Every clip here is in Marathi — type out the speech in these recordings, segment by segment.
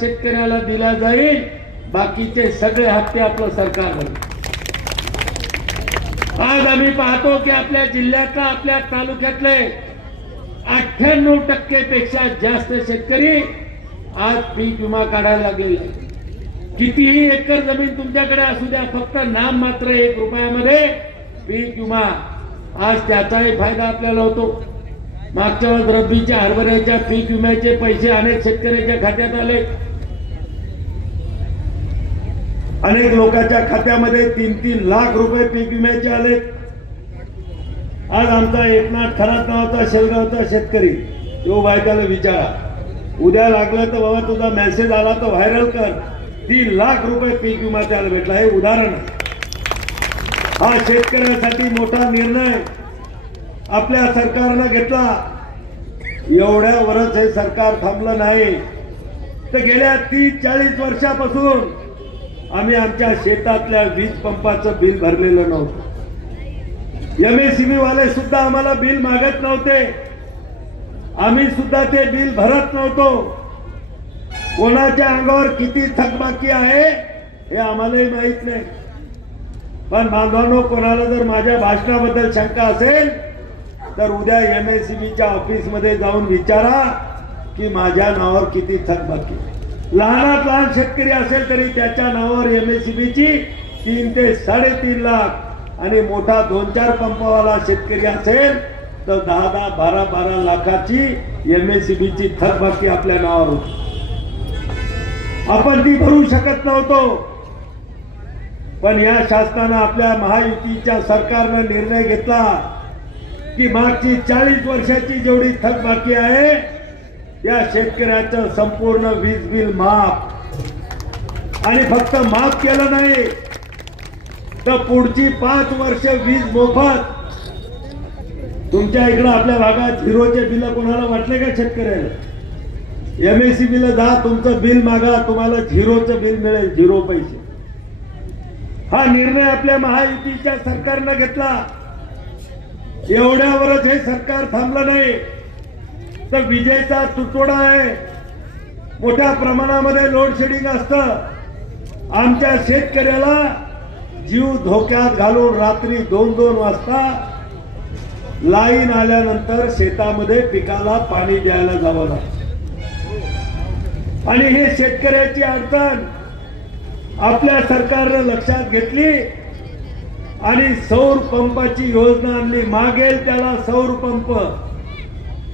शेतकऱ्याला दिला जाईल बाकीचे सगळे हप्ते आपलं सरकार भरेल आज आम्ही पाहतो की आपल्या जिल्ह्यातला आपल्या तालुक्यातले अठ्ठ्याण्णव टक्के पेक्षा जास्त शेतकरी आज पीक विमा काढायला लागलेले कितीही एकर जमीन तुमच्याकडे असू द्या फक्त नाम मात्र एक रुपयामध्ये पीक विमा. आज त्याचाही फायदा आपल्याला होतो. मागच्या वेळेस रब्बीच्या हरभऱ्याच्या पीक विम्याचे पैसे अनेक शेतकऱ्यांच्या खात्यात आले. अनेक लोकांच्या खात्यामध्ये तीन तीन लाख रुपये पीक विम्याचे आले. आज आमचा एकनाथ खरात नावाचा शेलगावचा शेतकरी तो बायकाला विचारा. उद्या लागलं तर बाबा तुझा मेसेज आला तर व्हायरल कर. तीन लाख रुपये पीक विमा त्याला भेटला. हे उदाहरण हा शेतकऱ्यांसाठी मोठा निर्णय आपल्या सरकारनं घेतला. एवढ्यावरच हे सरकार थांबलं नाही. तर गेल्या तीस चाळीस वर्षापासून आम्ही आमच्या शेतातल्या वीज पंपाचं बिल भरलेलं नव्हतं. एमएससीबी वाले सुद्धा आम्हाला बिल मागत नव्हते. आम्ही सुद्धा ते बिल भरत नव्हतो. कोणाच्या अंगावर किती थकबाकी आहे हे आम्हालाही माहीत नाही. पण बांधवांनो कोणाला जर माझ्या भाषणाबद्दल शंका असेल तर उद्या एम एस सी बीच्या ऑफिसमध्ये जाऊन विचारा की माझ्या नावावर किती थकबाकी आहे. लहानात लहान शेतकरी असेल तरी त्याच्या नावावर एम एस सी बीची तीन ते साडेतीन लाख आणि मोठा दोन चार पंपवाला शेतकरी असेल तर दहा दहा बारा बारा लाखाची एम एस सी बीची थकबाकी आपल्या नावावर होती. आपण ती भरू शकत नव्हतो. पण या शासनानं आपल्या महायुतीच्या सरकारनं निर्णय घेतला की मागची चाळीस वर्षाची जेवढी थकबाकी आहे या शेतकऱ्याचं संपूर्ण वीज बिल माफ. आणि फक्त माफ केलं नाही तर पुढची पाच वर्ष वीज मोफत. तुमच्या इकडं आपल्या भागात झिरोचे बिल कोणाला वाटले का शेतकऱ्याला? एम एस सी बिल जा तुमचं बिल मागा तुम्हाला झिरोचं बिल मिळेल झिरो पैसे. हा निर्णय आपल्या महायुतीच्या सरकारनं घेतला. एवढ्यावरच हे सरकार थांबलं नाही. तर विजेचा तुटवडा आहे. मोठ्या प्रमाणामध्ये लोड शेडिंग असतं. आमच्या शेतकऱ्याला जीव धोक्यात घालून रात्री दोन दोन वाजता लाईन आल्यानंतर शेतामध्ये पिकाला पाणी द्यायला जावं लागतं. आणि हे शेतकऱ्याची अडचण आपल्या सरकारनं लक्षात घेतली आणि सौर पंपाची योजना आणली. मागेल त्याला सौर पंप.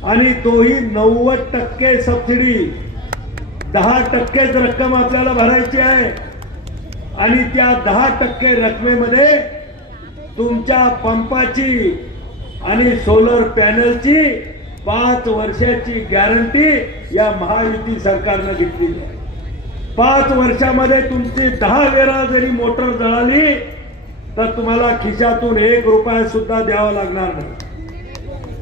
आणि तोही नव्वद टक्के सबसिडी दहा टक्केच रक्कम आपल्याला भरायची आहे. आणि त्या दहा टक्के रकमेमध्ये तुमच्या पंपाची आणि सोलर पॅनलची पाच वर्षाची गॅरंटी या महायुती सरकारनं घेतलेली आहे. पाच वर्षामध्ये तुमची दहा वेळा जरी मोटर जळाली तर तुम्हाला खिशातून एक रुपया सुद्धा द्यावा लागणार नाही.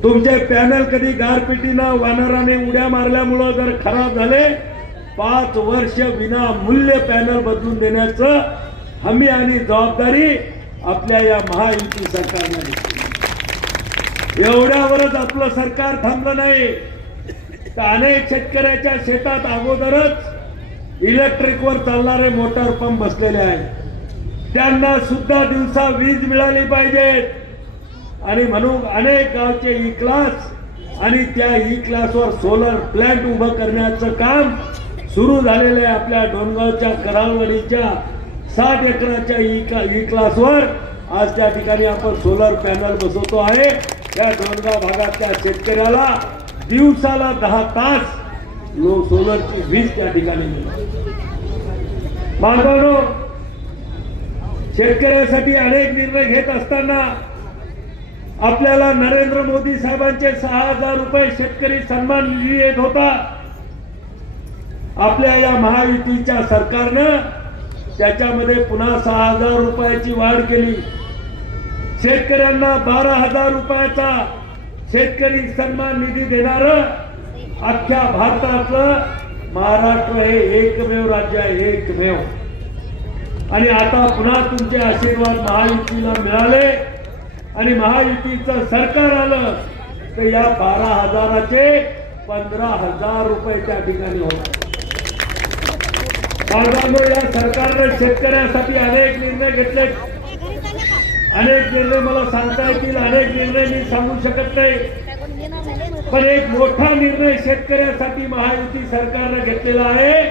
तुमचे पॅनल कधी गारपिटीनं वानराने उड्या मारल्यामुळं जर खराब झाले पाच वर्ष विनामूल्य पॅनल बदलून देण्याचं हमी आणि जबाबदारी आपल्या या महायुती सरकारने घेतली. एवढ्यावरच आपलं सरकार थांबलं नाही. तर अनेक शेतकऱ्याच्या शेतात अगोदरच इलेक्ट्रिकवर चालणारे मोटार पंप बसलेले आहेत. त्यांना सुद्धा दिवसा वीज मिळाली पाहिजे आणि म्हणून अनेक गावचे e ई क्लास आणि त्या ई क्लासवर सोलर प्लॅन्ट उभं करण्याचं काम सुरू झालेलं आहे आपल्या डोनगावच्या कराळवाडीच्या साठ एकराच्या ई क्ला ई क्लासवर आज त्या ठिकाणी आपण सोलर पॅनल बसवतो आहे. त्या डोनगाव भागातल्या शेतकऱ्याला दिवसाला दहा तास लो सोलरची वीज त्या ठिकाणी मिळते. शेतकऱ्यासाठी अनेक निर्णय घेत असताना आपल्याला नरेंद्र मोदी साहेबांचे सहा हजार रुपये शेतकरी सन्मान निधी येत होता. आपल्या या महायुतीच्या सरकारनं त्याच्यामध्ये पुन्हा सहा हजार रुपयाची वाढ केली. शेतकऱ्यांना बारा हजार रुपयाचा शेतकरी सन्मान निधी देणार अख्ख्या भारतातलं महाराष्ट्र हे एकमेव राज्य आहे एकमेव. आणि आता पुन्हा तुमचे आशीर्वाद महायुतीला मिळाले. आणि महायुतीचं सरकार आलं तर या बारा हजाराचे पंधरा हजार रुपये त्या ठिकाणी होणार. या सरकारने शेतकऱ्यासाठी अनेक निर्णय घेतले. अनेक निर्णय मला सांगता येतील अनेक निर्णय मी सांगू शकत नाही. पण एक मोठा निर्णय शेतकऱ्यासाठी महायुती सरकारने घेतलेला आहे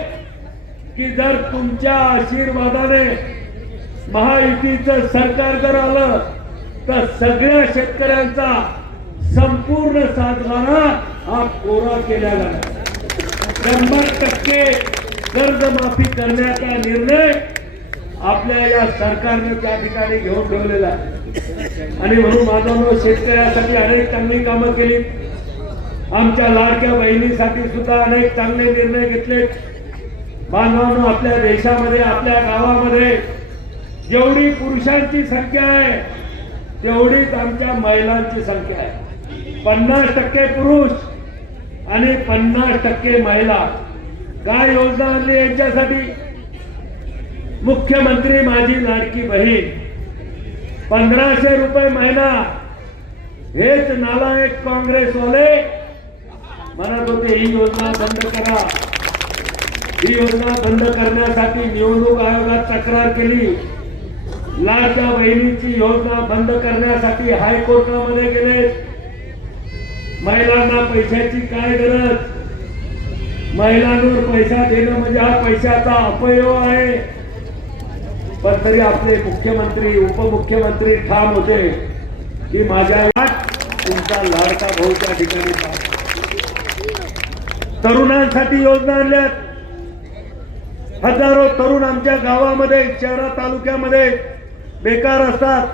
की जर तुमच्या आशीर्वादाने महायुतीचं सरकार जर आलं तर सगळ्या शेतकऱ्यांचा संपूर्ण सातबारा हा कोरा केला जाणार. शंभर टक्के कर्जमाफी करण्याचा निर्णय आपल्या या सरकारने त्या ठिकाणी घेऊन ठेवलेला आणि म्हणून माझा शेतकऱ्यासाठी अनेक चांगली कामं केली. आमच्या लाडक्या बहिणीसाठी सुद्धा अनेक चांगले निर्णय घेतले. बांधवांनो आपल्या देशामध्ये आपल्या गावामध्ये जेवढी पुरुषांची संख्या आहे तेवढीच आमच्या महिलांची संख्या आहे. पन्नास टक्के पुरुष आणि पन्नास टक्के महिला. काय योजना आणली यांच्यासाठी मुख्यमंत्री माझी लाडकी बहीण. पंधराशे रुपये महिना. हेच नालायक काँग्रेसवाले म्हणत होते ही योजना बंद करा. ही योजना बंद करण्यासाठी निवडणूक आयोगात तक्रार केली. लाडक्या बहिणीची योजना बंद करण्यासाठी हायकोर्टामध्ये गेले. महिलांना पैशाची काय गरज? महिलांवर पैसा देणं म्हणजे हा पैशाचा अपयोग आहे. पण तरी आपले मुख्यमंत्री उपमुख्यमंत्री ठाम होते. की माझ्या तुमचा लाडका भाऊ त्या ठिकाणी तरुणांसाठी योजना आणल्यात. हजारो तरुण आमच्या गावामध्ये शहरा तालुक्यामध्ये बेकार असतात.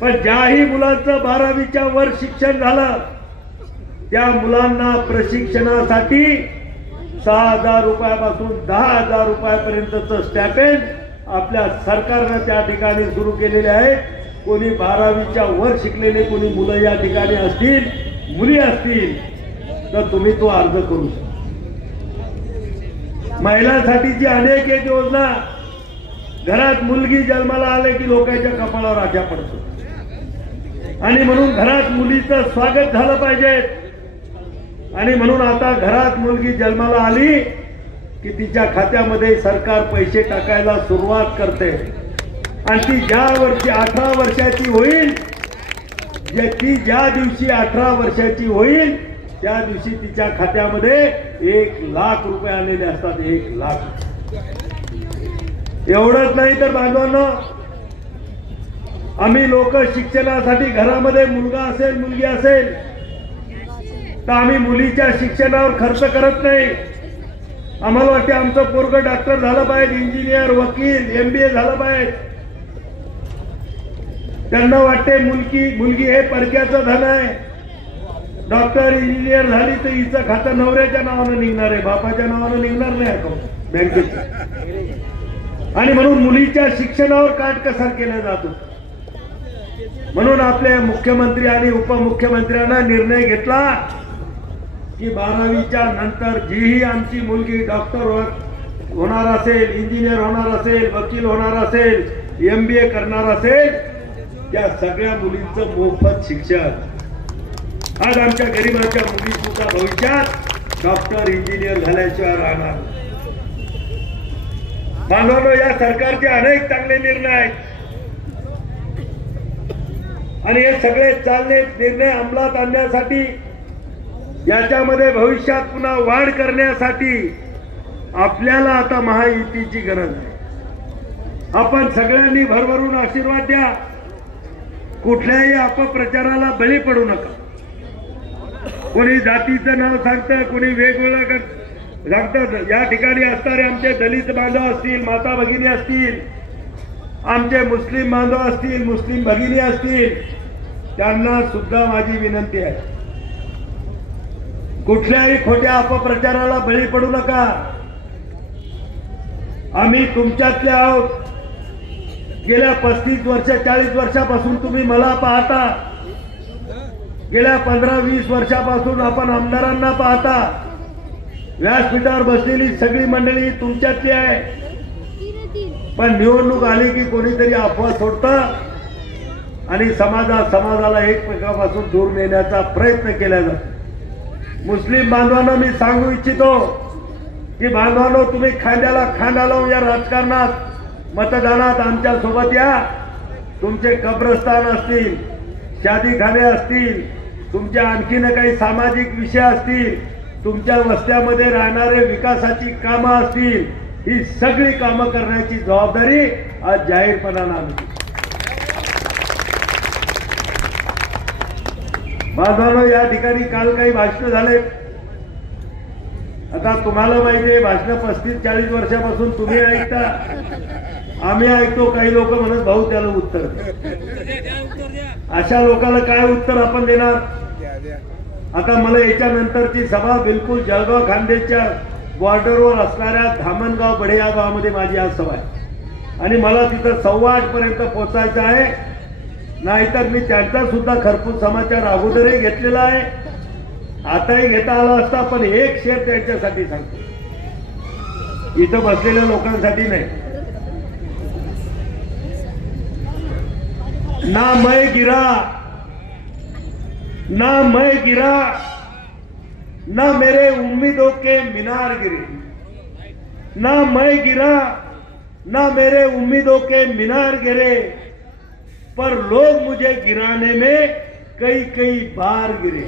पण ज्याही मुलांचं बारावीच्या वर शिक्षण झालं त्या मुलांना प्रशिक्षणासाठी सहा हजार रुपयापासून दहा हजार रुपयापर्यंतचं स्टॅपेंड आपल्या सरकारनं त्या ठिकाणी सुरू केलेले आहे. कोणी बारावीच्या वर शिकलेले कोणी मुलं या ठिकाणी असतील मुली असतील तर तुम्ही तो अर्ज करू शकता. महिलांसाठीची अनेक एक योजना घरात मुलगी जन्माला आले की लोकांच्या कपाळावर आठ्या पडतो. आणि म्हणून घरात मुलीचं स्वागत झालं पाहिजे. आणि म्हणून आता घरात मुलगी जन्माला आली की तिच्या खात्यामध्ये सरकार पैसे टाकायला सुरुवात करते. आणि ती ज्या वर्षी अठरा वर्षाची होईल जे ती ज्या दिवशी अठरा वर्षाची होईल त्या दिवशी तिच्या खात्यामध्ये एक लाख रुपये आलेले असतात एक लाख. एवढंच नाही तर बांधवांना आम्ही लोक शिक्षणासाठी घरामध्ये मुलगा असेल मुलगी असेल तर आम्ही मुलीच्या शिक्षणावर खर्च करत नाही. आम्हाला वाटते आमचं पोरग डॉक्टर झालं पाहिजे इंजिनियर वकील एमबीए झालं पाहिजे. त्यांना वाटते मुलगी मुलगी हे परक्याचं धन आहे. डॉक्टर इंजिनियर झाली तर हिचं खातं नवऱ्याच्या नावानं निघणार आहे बापाच्या नावानं निघणार नाही अकाउंट बँकेचं. आणि म्हणून मुलीच्या शिक्षणावर काटकसर केला जातो. म्हणून आपले मुख्यमंत्री आणि उपमुख्यमंत्र्यांना निर्णय घेतला की बारावीच्या नंतर जीही आमची मुलगी डॉक्टर होणार असेल इंजिनियर होणार असेल वकील होणार असेल एम बी ए करणार असेल त्या सगळ्या मुलींचं मोफत शिक्षण. आज आमच्या गरिबाच्या मुली सुद्धा भविष्यात डॉक्टर इंजिनियर झाल्याशिवाय राहणार बांधवांनो या सरकारचे अनेक चांगले निर्णय आहेत. आणि हे सगळे चालले निर्णय अंमलात आणण्यासाठी याच्यामध्ये भविष्यात पुन्हा वाढ करण्यासाठी आपल्याला आता महायुतीची गरज आहे. आपण सगळ्यांनी भरभरून आशीर्वाद द्या. कुठल्याही अपप्रचाराला बळी पडू नका. कोणी जातीचं नाव सांगतं कोणी वेगवेगळं करतं. लागतात या ठिकाणी असणारे आमचे दलित बांधव असतील माता भगिनी असतील आमचे मुस्लिम बांधव असतील मुस्लिम भगिनी असतील त्यांना सुद्धा माझी विनंती आहे. कुठल्याही खोट्या अपप्रचाराला बळी पडू नका. आम्ही तुमच्यातले आहोत. गेल्या पस्तीस वर्ष चाळीस वर्षापासून तुम्ही मला पाहता. गेल्या पंधरा वीस वर्षापासून आपण आमदारांना पाहता. व्यासपीठावर बसलेली सगळी मंडळी तुमच्यातली आहे. पण निवडणूक आली की कोणीतरी अफवा सोडत आणि समाजा समाजाला एकमेकापासून दूर नेण्याचा प्रयत्न केला जातो. मुस्लिम बांधवांना मी सांगू इच्छितो की बांधवांनो तुम्ही खांद्याला खांदा लावून या राजकारणात मतदानात आमच्यासोबत या. तुमचे कब्रस्तान असतील शादीखाने असतील तुमच्या आणखीन काही सामाजिक विषय असतील तुमच्या वस्त्यामध्ये राहणारे विकासाची कामं असतील ही सगळी कामं करण्याची जबाबदारी आज जाहीरपणानं आम्ही बांधवांनो या ठिकाणी काल काही भाषण झाले आता तुम्हाला माहिती आहे भाषण पस्तीस चाळीस वर्षापासून तुम्ही ऐकता. आम्ही ऐकतो काही लोक म्हणत भाऊ त्याला उत्तर द्या." अशा लोकांना काय उत्तर आपण देणार? आता मला याच्यानंतरची सभा बिलकुल जळगाव खांदेच्या बॉर्डरवर असणाऱ्या धामणगाव बडे या गावामध्ये माझी आज सभा आहे. आणि मला तिथं सव्वा पर्यंत पोहोचायचं आहे. नाहीतर मी त्यांचा सुद्धा खरपूस समाचार अगोदरही घेतलेला आहे. आताही घेता आला असता पण एक शेर त्यांच्यासाठी सांगतो. इथं बसलेल्या लोकांसाठी नाही. ना मै गिरा ना मैं गिरा ना मेरे उम्मीदों के मीनार गिरे। ना मैं गिरा ना मेरे उम्मीदों के मीनार गिरे पर लोग मुझे गिराने में कई कई बार गिरे।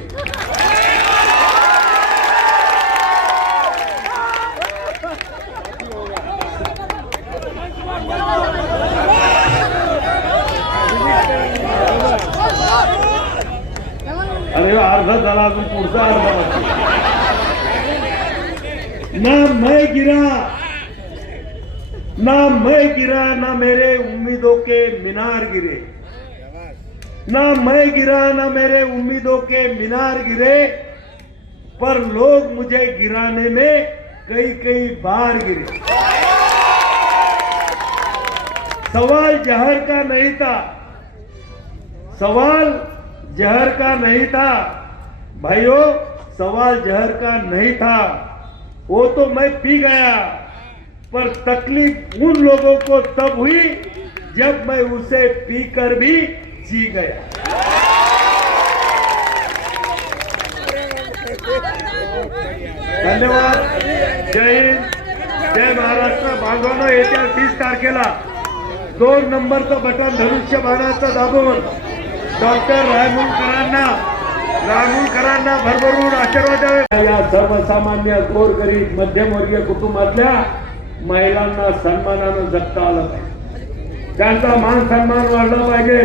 अजून पुढचा. ना मैं गिरा, ना मैं गिरा, ना मेरे उम्मीदों के मीनार गिरे। ना मैं गिरा, ना मेरे उम्मीदों के मीनार गिरे, पर लोग मुझे गिराने में कई कई बार गिरे। सवाल जहर का नहीं था। सवाल जहर का नहीं था। भाइयों सवाल जहर का नहीं था। वो तो मैं पी गया। पर तकलीफ उन लोगों को तब हुई जब मैं उसे पीकर भी जी गया। धन्यवाद। जय हिंद। जय महाराष्ट्र। बांधवांनो येत्या तीस तारखेला दोन नंबरचं बटन धनुष्य बाणाचं दाबून डॉक्टर रायमुंडकरांना रायमुलकरांना भरभरून आशीर्वाद या सर्वसामान्य गोरगरीब मध्यमवर्गीय कुटुंबातल्या महिलांना सन्मानानं जगता आलं पाहिजे. त्यांचा मान सन्मान वाढला पाहिजे.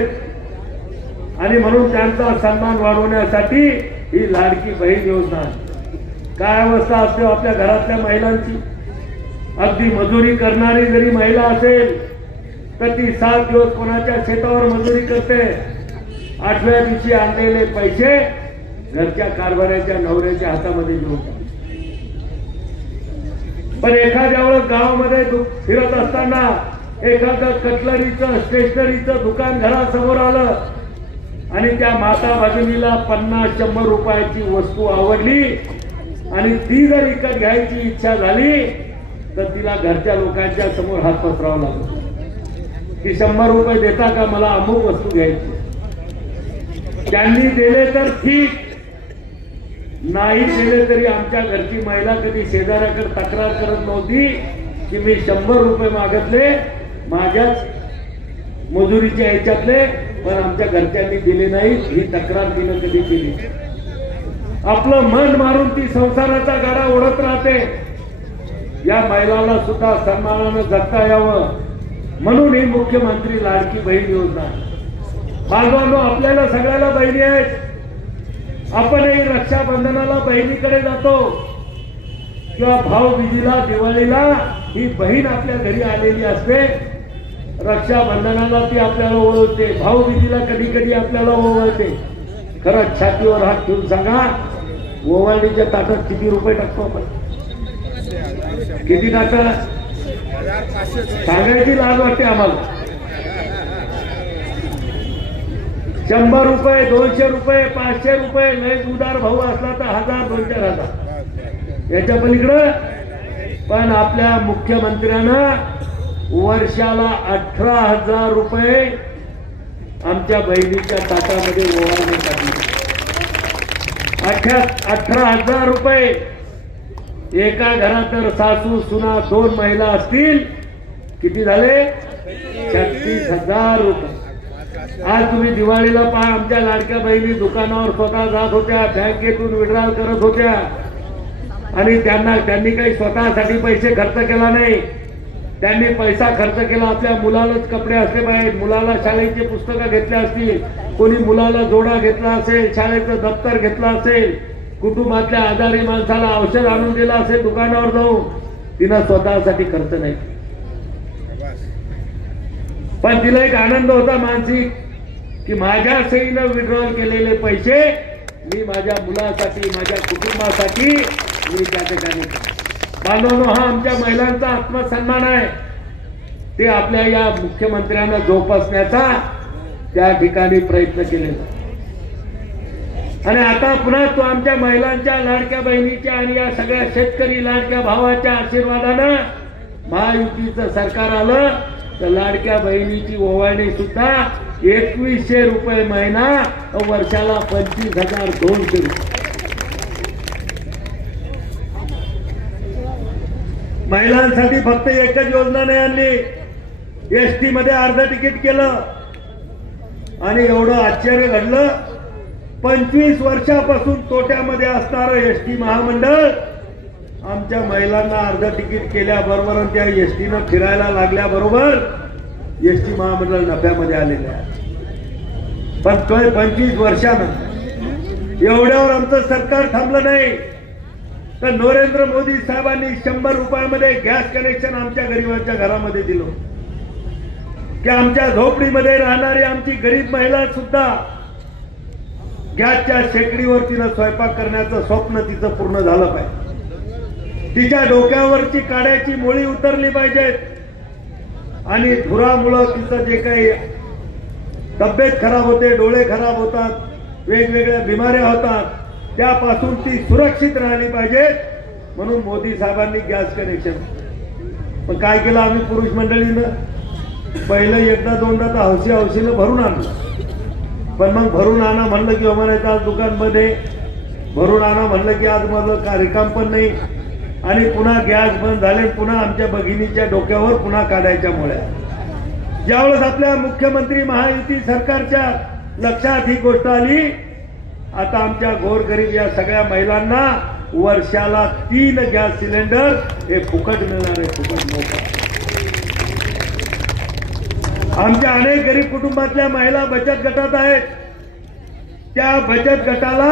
आणि म्हणून त्यांचा सन्मान वाढवण्यासाठी ही लाडकी बहीण योजना काय अवस्था असते हो आपल्या घरातल्या महिलांची? अगदी मजुरी करणारी जरी महिला असेल तर ती सात दिवस कोणाच्या शेतावर मजुरी करते? आठव्या दिवशी आणलेले पैसे घरच्या कारभाराच्या नवऱ्याच्या हातामध्ये घेऊन पण एखाद्या वेळेस गावामध्ये फिरत असताना एखादं कटलरीचं स्टेशनरीचं दुकान घरासमोर आलं आणि त्या माता भगिनीला पन्नास शंभर रुपयाची वस्तू आवडली आणि ती जर विकत घ्यायची इच्छा झाली तर तिला घरच्या लोकांच्या समोर हात पसरावा लागतो. की शंभर रुपये देता का? मला अमुक वस्तू घ्यायची. त्यांनी दिले तर ठीक. नाही दिले तरी आमच्या घरची महिला कधी शेजाऱ्याकडे तक्रार करत नव्हती की मी शंभर रुपये मागितले माझ्याच मजुरीच्या ह्याच्यातले पण आमच्या घरच्यांनी दिले नाही ही तक्रार तिनं कधी केली आपलं मन मारून ती संसाराचा गाडा ओढत राहते. या महिलाला सुद्धा सन्मानानं जगता यावं. म्हणून ही मुख्यमंत्री लाडकी बहीण योजना. आहे. बांधवांनो आपल्याला सगळ्याला बहिणी आहेत. आपणही रक्षाबंधनाला बहिणीकडे जातो. किंवा भाऊबीजीला दिवाळीला ही बहीण आपल्या घरी आलेली असते रक्षाबंधनाला ती आपल्याला ओळखते. भाऊबीजीला कधी कधी आपल्याला ओवळते खरंच छातीवर हात ठेवून सांगा ओवाळणीच्या ताटात किती रुपये टाकतो आपण? किती टाकतात? सांगायची लाज वाटते आम्हाला. शंभर रुपये दोनशे रुपये पाचशे रुपये लय उदार भाऊ असला तर हजार दोन चार हजार. याच्या पलीकडं पण आपल्या मुख्यमंत्र्यानं वर्षाला अठरा हजार रुपये आमच्या बहिणीच्या ताटामध्ये ओवाळणे टाकले अठरा अठरा हजार रुपये. एका घरात जर सासू सुना दोन महिला असतील. किती झाले? छत्तीस हजार रुपये. आज तुम्ही दिवाळीला पहा आमच्या लाडक्या बहिणी दुकानावर स्वतः जात होत्या बँकेतून विड्रॉल करत होत्या. आणि त्यांना त्यांनी काही स्वतःसाठी पैसे खर्च केला नाही. त्यांनी पैसा खर्च केला आपल्या मुलालाच कपडे असले पाहिजेत. मुलाला शाळेची पुस्तकं घेतली असतील. कोणी मुलाला जोडा घेतला असेल शाळेचं दप्तर घेतलं असेल. कुटुंबातल्या आजारी माणसाला औषध आणून दिलं असेल दुकानावर जाऊन. तिनं स्वतःसाठी खर्च नाही पण तिला एक आनंद होता मानसिक. की माझ्या सहीनं विड्रॉल केलेले पैसे मी माझ्या मुलासाठी माझ्या कुटुंबासाठी मी त्या ठिकाणी बांधवनो हा आमच्या महिलांचा आत्मसन्मान आहे. ते आपल्या या मुख्यमंत्र्यांना जोपासण्याचा त्या ठिकाणी प्रयत्न केलेला आणि आता पुन्हा तो आमच्या महिलांच्या लाडक्या बहिणीच्या आणि या सगळ्या शेतकरी लाडक्या भावाच्या आशीर्वादानं महायुतीचं सरकार आलं. तर लाडक्या बहिणीची ओवाळणी सुद्धा एकवीसशे रुपये महिना वर्षाला पंचवीस हजार दोनशे रुपये. महिलांसाठी फक्त एकच योजना नाही आणली. एसटी मध्ये अर्ध तिकीट केलं. आणि एवढं आश्चर्य घडलं. पंचवीस वर्षापासून तोट्यामध्ये असणारं एसटी महामंडळ आमच्या महिलांना अर्ध तिकीट केल्याबरोबर त्या एसटीनं फिरायला लागल्याबरोबर एस टी महामंडळ नफ्यामध्ये आलेले आहे. पण पंचवीस वर्षानं एवढ्यावर आमचं सरकार थांबलं नाही. तर नरेंद्र मोदी साहेबांनी शंभर रुपयामध्ये गॅस कनेक्शन आमच्या गरिबांच्या घरामध्ये दिलं. की आमच्या झोपडीमध्ये राहणारी आमची गरीब महिला सुद्धा गॅसच्या शेकडीवर तिनं स्वयंपाक करण्याचं स्वप्न तिचं पूर्ण झालं पाहिजे. तिच्या डोक्यावरची काड्याची मोळी उतरली पाहिजेत. आणि धुरामुळं तिचं जे काही तब्येत खराब होते डोळे खराब होतात वेगवेगळ्या बिमाऱ्या होतात त्यापासून ती सुरक्षित राहिली पाहिजे. म्हणून मोदी साहेबांनी गॅस कनेक्शन. पण काय केलं आम्ही पुरुष मंडळीनं? पहिलं एकदा दोनदा तर हौशी हौशीनं भरून आणलं. पण मग भरून आणा म्हणलं की म्हणायचं आज दुकानमध्ये भरून आणा म्हणलं की आज माझं का रिकाम पण नाही. आणि पुन्हा गॅस बंद झाले पुन्हा आमच्या भगिनीच्या डोक्यावर पुन्हा काढायच्या मुळ्या. ज्यावेळेस आपल्या मुख्यमंत्री महायुती सरकारच्या लक्षात ही गोष्ट आली आता आमच्या गोरगरीब या सगळ्या महिलांना वर्षाला तीन गॅस सिलेंडर हे फुकट मिळणार आहे फुकट मोफत. आमच्या अनेक गरीब कुटुंबातल्या महिला बचत गटात आहेत. त्या बचत गटाला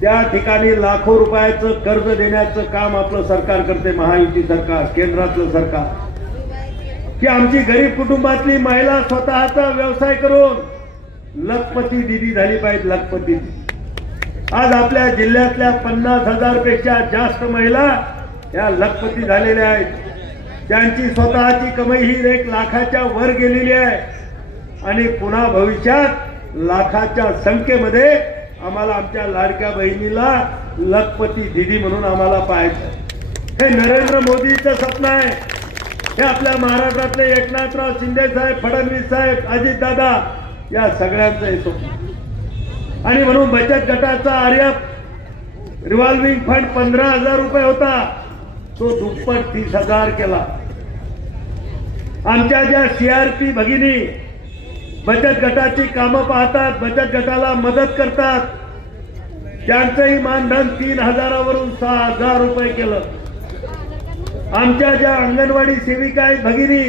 त्या ठिकाणी लाखो रुपयाचं कर्ज देण्याचं काम आपलं सरकार करते महायुती सरकार केंद्रातलं सरकार. की आमची गरीब कुटुंबातली महिला स्वतःचा व्यवसाय करून लखपती दिदी झाली पाहिजे लखपती आज आपल्या जिल्ह्यातल्या पन्नास हजारपेक्षा जास्त महिला या लखपती झालेल्या आहेत. त्यांची स्वतःची कमाई ही एक लाखाच्या वर गेलेली आहे. आणि पुन्हा भविष्यात लाखाच्या संख्येमध्ये आम्हाला आमच्या लाडक्या बहिणीला लखपती दिदी म्हणून आम्हाला पाहायचं हे नरेंद्र मोदीचं स्वप्न आहे. हे आपल्या महाराष्ट्रातले एकनाथराव शिंदे साहेब फडणवीस साहेब अजित दादा या सगळ्यांचं हे स्वप्न. आणि म्हणून बचत गटाचा आर्यप रिव्हॉल्विंग फंड पंधरा हजार रुपये होता. तो दुप्पट तीस हजार केला. आमच्या ज्या सीआरपी भगिनी बचत गटाची कामं पाहतात बचत गटाला मदत करतात. त्यांचंही मानधन तीन हजारावरून सहा हजार रुपये केलं. आमच्या ज्या अंगणवाडी सेविका आहेत भगिनी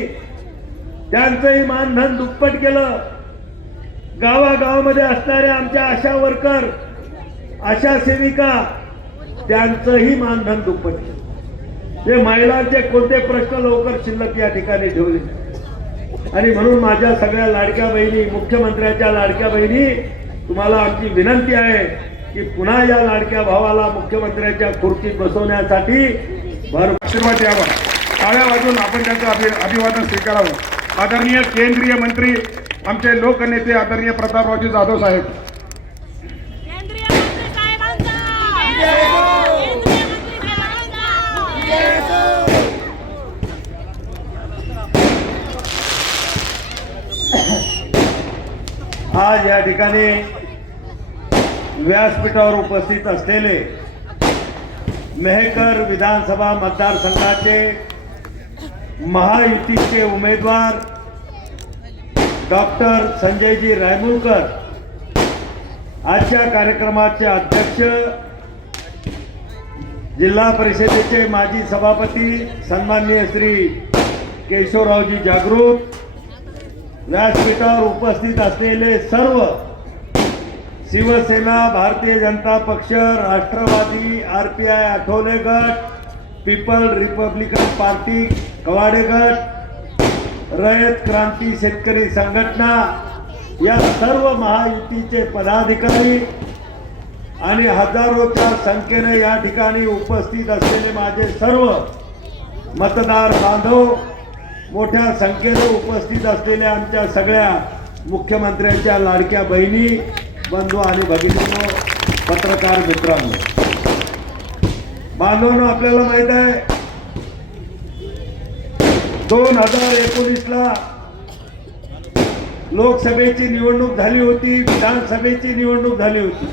त्यांचंही मानधन दुप्पट केलं. गावागावामध्ये असणाऱ्या आमच्या आशा वर्कर आशा सेविका त्यांचंही मानधन दुप्पट केलं. हे महिलांचे कोणते प्रश्न लवकर शिल्लक या ठिकाणी ठेवले? आणि म्हणून माझ्या सगळ्या लाडक्या बहिणी मुख्यमंत्र्याच्या लाडक्या बहिणी तुम्हाला आमची विनंती आहे की पुन्हा या लाडक्या भावाला मुख्यमंत्र्याच्या खुर्चीत बसवण्यासाठी भर आशीर्वाद द्यावा. टाळ्या वाजून आपण त्यांचं अभि अभिवादन स्वीकारावं. आदरणीय केंद्रीय मंत्री आमचे लोकनेते आदरणीय प्रतापरावजी जाधव साहेब केंद्रीय मंत्री साहेबांचा केंद्रीय मंत्री साहेबांचा आज या ठिकाणी व्यासपीठावर उपस्थित असलेले मेहकर विधानसभा मतदारसंघाचे महायुतीचे उमेदवार डॉक्टर संजयजी रायमुलकर आजच्या कार्यक्रमाचे अध्यक्ष जिल्हा परिषदेचे माजी सभापती सन्माननीय श्री केशवरावजी जागृत व्यासपीठावर उपस्थित असलेले सर्व Shivsena Bharatiya Janata Paksha Rashtrawadi R P I Athawale गट पीपल रिपब्लिकन पार्टी कवाडे गट रयत क्रांती शेतकरी संघटना या सर्व महायुतीचे पदाधिकारी आणि हजारोच्या संख्येने या ठिकाणी उपस्थित असलेले माझे सर्व मतदार बांधव मोठ्या संख्येने उपस्थित असलेल्या आमच्या सगळ्या मुख्यमंत्र्यांच्या लाडक्या बहिणी बंधू आणि भगिनी पत्रकार मित्रांनो. बांधवांनो आपल्याला माहीत आहे दोन हजार एकोणीसला लोकसभेची निवडणूक झाली होती विधानसभेची निवडणूक झाली होती.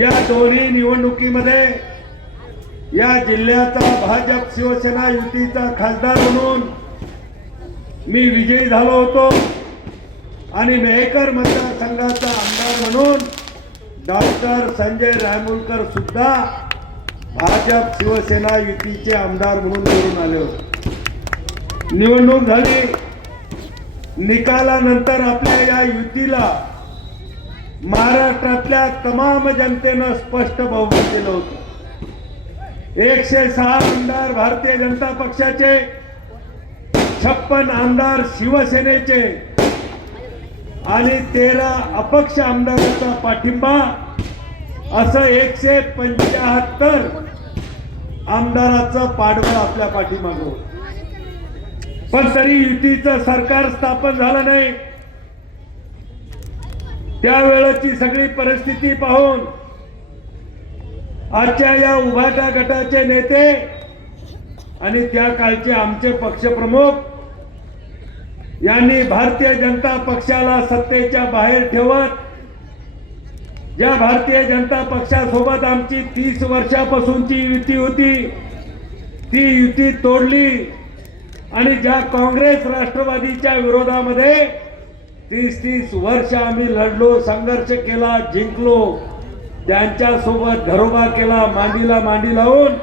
या दोन्ही निवडणुकीमध्ये या जिल्ह्याचा भाजप शिवसेना युतीचा खासदार म्हणून मी विजयी झालो होतो. आणि मेहकर मतदारसंघाचा आमदार म्हणून डॉक्टर संजय रायमुलकर सुद्धा भाजप शिवसेना युतीचे आमदार म्हणून निवडून आले होते. निवडणूक झाली. निकालानंतर आपल्या या युतीला महाराष्ट्रातल्या तमाम जनतेनं स्पष्ट बहुमत केलं होतं. एकशे सहा आमदार भारतीय जनता पक्षाचे छप्पन आमदार शिवसेनेचे आणि तेरा अपक्ष आमदारांचा पाठिंबा असं एकशे पंच्याहत्तर आमदाराचं पाडवळ आपल्या पाठीमागं. पण तरी युतीचं सरकार स्थापन झालं नाही. त्यावेळेची सगळी परिस्थिती पाहून आजच्या या उभाटा गटाचे नेते आणि त्या काळचे आमचे पक्षप्रमुख यांनी भारतीय जनता पक्षाला सत्तेच्या बाहेर ठेवत ज्या भारतीय जनता पक्षासोबत आमची तीस वर्षापासूनची युती होती ती युती तोडली आणि ज्या काँग्रेस राष्ट्रवादीच्या विरोधामध्ये तीस तीस वर्ष आम्ही लढलो संघर्ष केला जिंकलो. त्यांच्यासोबत घरोबा केला मांडीला मांडी लावून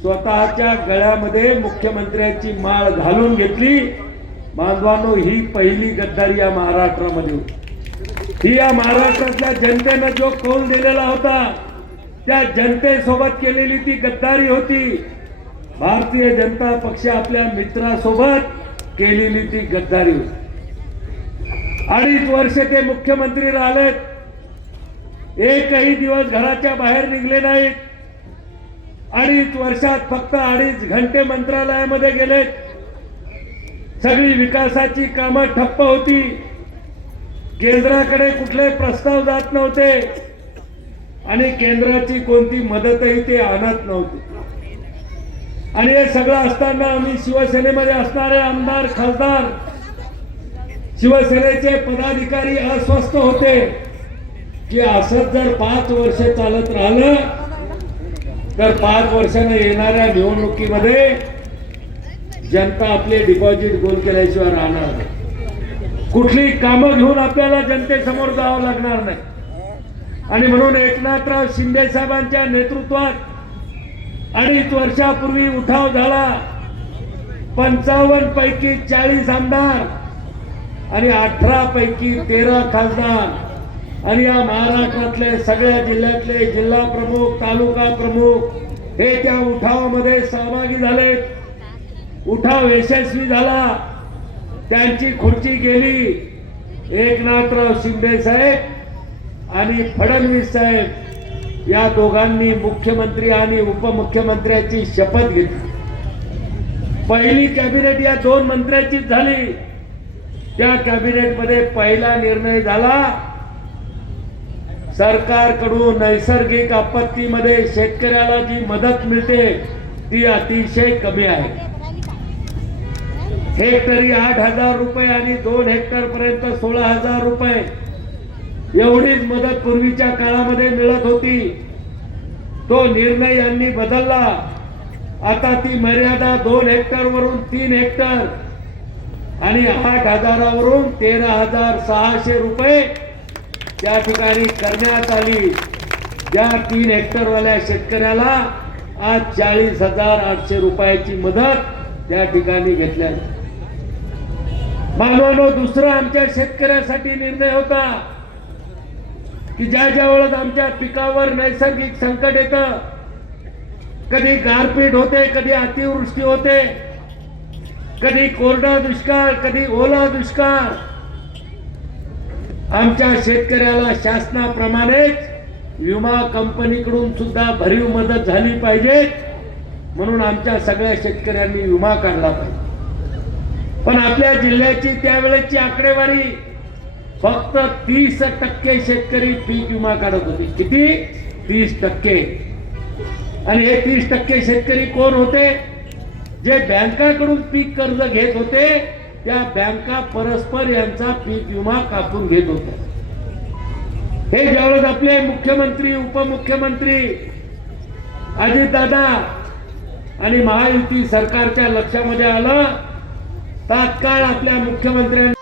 स्वतःच्या गळ्यामध्ये मुख्यमंत्र्यांची माळ घालून घेतली. बांधवांनो ही पहिली गद्दारी या महाराष्ट्रामध्ये होती. ही या महाराष्ट्रातल्या जनतेनं जो कौल दिलेला होता त्या जनतेसोबत केलेली ती गद्दारी होती. भारतीय जनता पक्ष आपल्या मित्रासोबत केलेली ती गद्दारी होती. अडीच वर्ष ते मुख्यमंत्री राहिलेत. एकही दिवस घराच्या बाहेर निघले नाहीत. अडीच वर्षात फक्त अडीच घंटे मंत्रालयामध्ये गेलेत. सगळी विकासाची कामं ठप्प होती. केंद्राकडे कुठले प्रस्ताव जात नव्हते. आणि केंद्राची कोणती मदतही ते आणत नव्हते. आणि हे सगळं असताना आम्ही शिवसेनेमध्ये असणारे आमदार खासदार शिवसेनेचे पदाधिकारी अस्वस्थ होते. की असंच जर पाच वर्ष चालत राहिलं तर पाच वर्षानं येणाऱ्या निवडणुकीमध्ये जनता आपले डिपॉझिट गोल केल्याशिवाय राहणार नाही. कुठली कामं घेऊन आपल्याला जनतेसमोर जावं लागणार नाही. आणि म्हणून एकनाथराव शिंदे साहेबांच्या नेतृत्वात अडीच वर्षापूर्वी उठाव झाला. पंचावन्न पैकी चाळीस आमदार आणि अठरा पैकी तेरा खासदार. आणि या महाराष्ट्रातले सगळ्या जिल्ह्यातले जिल्हा प्रमुख तालुका प्रमुख हे त्या उठावामध्ये सहभागी झाले उठाव यशस्वी झाला. त्यांची खुर्ची गेली. एकनाथराव शिंदे साहेब आणि फडणवीस साहेब या दोघांनी मुख्यमंत्री आणि उपमुख्यमंत्र्याची शपथ घेतली. पहिली कॅबिनेट या दोन मंत्र्यांचीच झाली. त्या कॅबिनेटमध्ये पहिला निर्णय झाला. सरकारकडून नैसर्गिक आपत्तीमध्ये शेतकऱ्याला जी मदत मिळते ती अतिशय कमी आहे. हेक्टरी आठ हजार रुपये आणि दोन हेक्टर पर्यंत सोळा हजार रुपये एवढीच मदत पूर्वीच्या काळामध्ये मिळत होती. तो निर्णय यांनी बदलला. आता ती मर्यादा दोन हेक्टर वरून तीन हेक्टर आणि आठ हजारावरून तेरा हजार सहाशे रुपये त्या ठिकाणी करण्यात आली या तीन हेक्टरवाल्या शेतकऱ्याला आज चाळीस हजार आठशे रुपयाची मदत त्या ठिकाणी घेतल्या. मानवानो दुसरा आमच्या शेतकऱ्यासाठी निर्णय होता की ज्या ज्या वेळेस आमच्या पिकावर नैसर्गिक संकट येतं कधी गारपीट होते कधी अतिवृष्टी होते कधी कोरडा दुष्काळ कधी ओला दुष्काळ आमच्या शेतकऱ्याला शासनाप्रमाणेच विमा कंपनीकडून सुद्धा भरीव मदत झाली पाहिजे. म्हणून आमच्या सगळ्या शेतकऱ्यांनी विमा काढला पाहिजे. पण आपल्या जिल्ह्याची त्यावेळेची आकडेवारी फक्त तीस टक्के शेतकरी पीक विमा काढत होते. किती? तीस टक्के. आणि हे तीस टक्के शेतकरी कोण होते? जे बँकाकडून पीक कर्ज घेत होते त्या बँका परस्पर यांचा पीक विमा कापून घेत होत्या. हे ज्यावेळेस आपले मुख्यमंत्री उपमुख्यमंत्री अजितदादा आणि महायुती सरकारच्या लक्षामध्ये आलं तात्काळ आपल्या मुख्यमंत्र्यांनी